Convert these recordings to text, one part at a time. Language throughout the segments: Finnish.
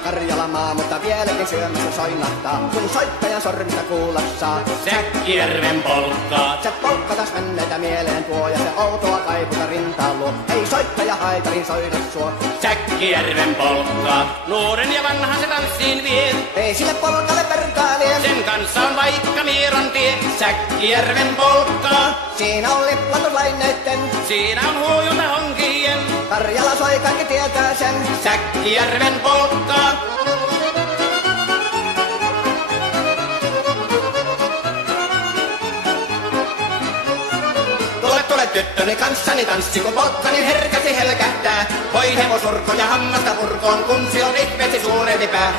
soittava Karjalamaa, mutta vieläkin syömässä soinnahtaa, kun soittajan sormista kuulossaa Säkkijärven polkkaa. Se polkka taas menneitä mieleen tuo ja se outoa kaiputa rintaan luo. Ei soittaja haitarin soida suo. Säkkijärven polkkaa. Nuoren ja vanhan se tanssiin vie. Ei sille polkalle vertailee. Sen kanssa on vaikka Mieron tie. Säkkijärven polkkaa. Siinä on liplatuslaineitten. Siinä on huojunta honkien. Karjala soi, kaikki tietää sen. Säkkijärven polkkaa. Tule tyttöni kanssani tanssi, kun polkkani herkästi helkähtää. Voi hevosurko ja hammasta purkoon, kun se on ihmeesti suurempi pää.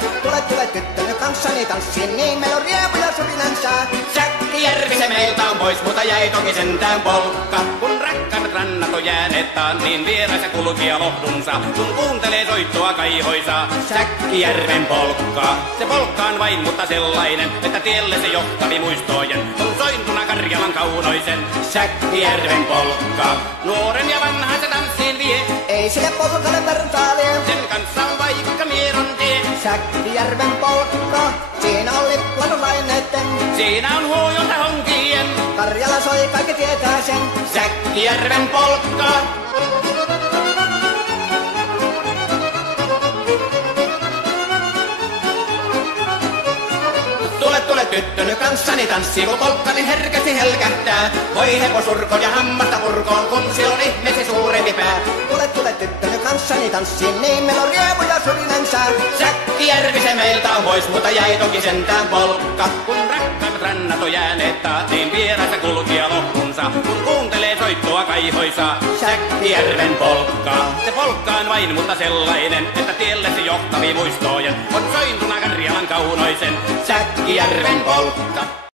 Tule tyttöni kanssani tanssi, niin meillä on riepu ja surinansa. Säkkijärvi se meiltä on pois, mutta jäi toki sentään polkka. Kun rakkaimmat rannat on jääneet taan, niin vieras ja kulkija lohdunsa. Kun kuuntelee soittoa kaihoisaa, Säkkijärven polkkaa. Se polkka on vain, mutta sellainen, että tielle se johtavi muistojen. On sointuna Karjalan kaunoisen, Säkkijärven polkkaa. Nuoren ja vanhan se tanssiin vie. Ei sille polkalle vertailee. Sen kanssa on vaikka Mieron tie. Säkkijärven polkka. Siinä on liplatuslaineitten. Siinä on huojunta honkien. Karjala soi, kaikki tietää sen. Säkkijärven polkkaa. Tule tyttöny kanssani tanssi, kun polkkani herkästi helkähtää. Voi hevosurko ja hammasta purkoon, kun se on ihmeesi suurempi pää. Tule tyttöny kanssani tanssi, niin meillä on riepu ja surinansa. Säkkijärvi se meiltä on pois, mutta jäi toki sentään polkka. Kun rakkaimmat rannat on jääneet taa, niin vieras ja kulkija lohdunsa. Kun kuuntelee soittoa kaihoisaa, Säkkijärven polkkaa. Se polkka on vain, mutta sellainen, että tielle se johtavi muistojen. On sointuna Karjalan kaunoisen, Säkkijärven polkka.